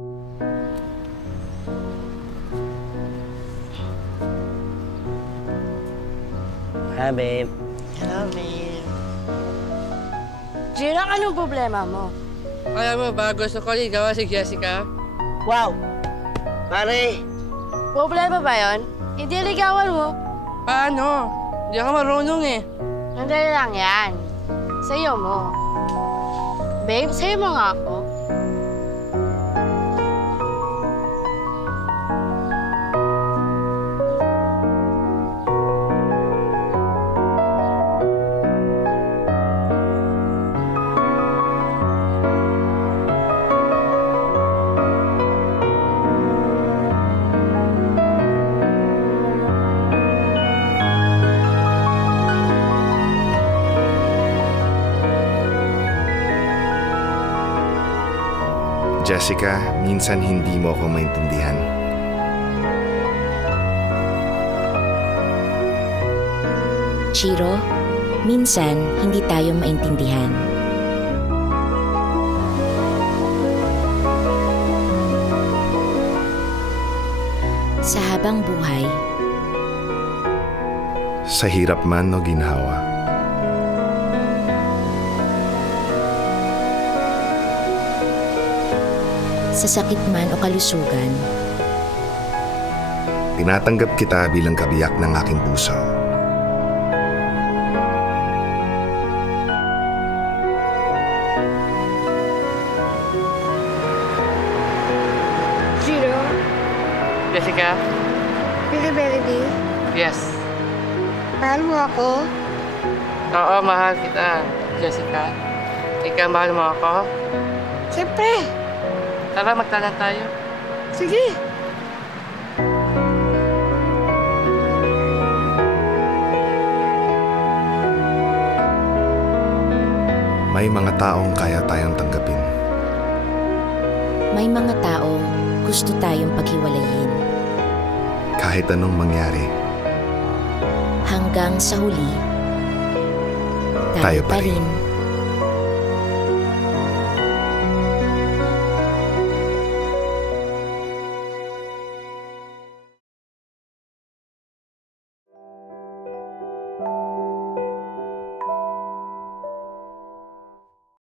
Hi, babe. Hello, babe. Jira, anong problema mo? Alam mo ba, gusto ko ligawan si Jessica? Wow! Pare! Problema ba yon? Hindi ligawan mo. Paano? Hindi ako marunong eh. Nandali lang yan. Sa'yo mo. Babe, sa'yo mo nga ako. Jessica, minsan hindi mo ako maintindihan. Chiro, minsan hindi tayo maintindihan. Sa habang buhay, Sa hirap man o ginhawa, sa sakit man o kalusugan, tinatanggap kita bilang kabiyak ng aking puso. Jiro, Jessica? Billy, Yes. mahal mo ako? Oo, mahal kita, Jessica. Ikaw, mahal mo ako? Siyempre. Tara, magtalan tayo. Sige. May mga taong kaya tayong tanggapin. may mga tao gusto tayong paghiwalayin. Kahit anong mangyari, Hanggang sa huli, Tayo tayo pa pa rin. rin